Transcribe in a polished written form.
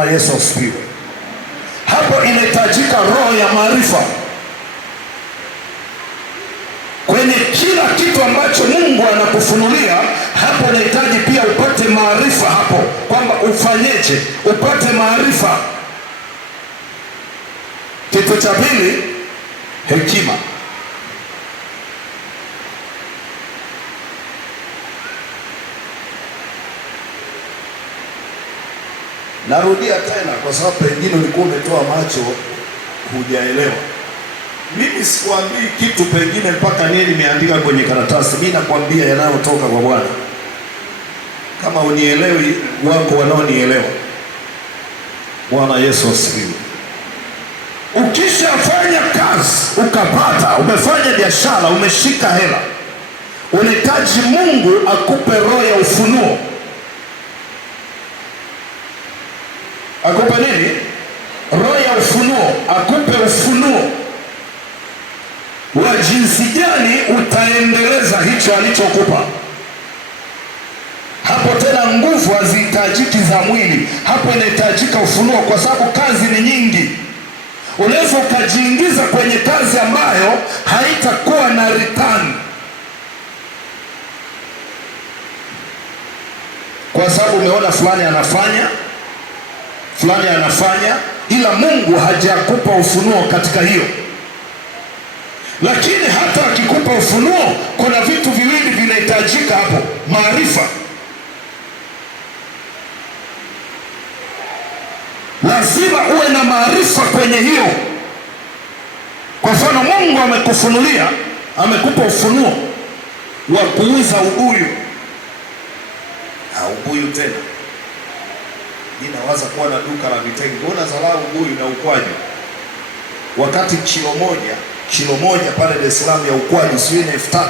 Yesu asifiwe. Hapo inahitajika roho ya maarifa kwenye kila kitu ambacho Mungu anakufunulia. Hapo inahitaji pia upate maarifa hapo, kwamba ufanyeje, upate maarifa. Kitu cha pili, hekima. Narudia tena kwa sababu pengine ulikuwa umetoa macho hujaelewa. Mimi sikuambii kitu pengine mpaka nini nimeandika kwenye karatasi. Mimi nakwambia yanayotoka kwa Bwana. Kama unielewi, wako wanaonielewa. Bwana Yesu asifiwe. Ukishafanya kazi ukapata, umefanya biashara, umeshika hela, unahitaji Mungu akupe roho ya ufunuo. Akupe nini? Roho ya ufunuo. Akupe ufunuo wa jinsi gani utaendeleza hicho alichokupa. Hapo tena nguvu hazihitajiki za mwili, hapo inahitajika ufunuo, kwa sababu kazi ni nyingi. Unaweza ukajiingiza kwenye kazi ambayo haitakuwa na return, kwa sababu umeona fulani anafanya, ila Mungu hajakupa ufunuo katika hiyo. Lakini hata akikupa ufunuo, kuna vitu viwili vinahitajika hapo: maarifa. Lazima uwe na maarifa kwenye hiyo. Kwa mfano, Mungu amekufunulia, amekupa ufunuo wa kuuza ubuyu. Ubuyu tena, ninawaza kuwa na duka la vitenge. Mbona zalau ubuyu na ukwaju, wakati kilo moja pale Dar es Salaam ya ukwaju sio 3,000.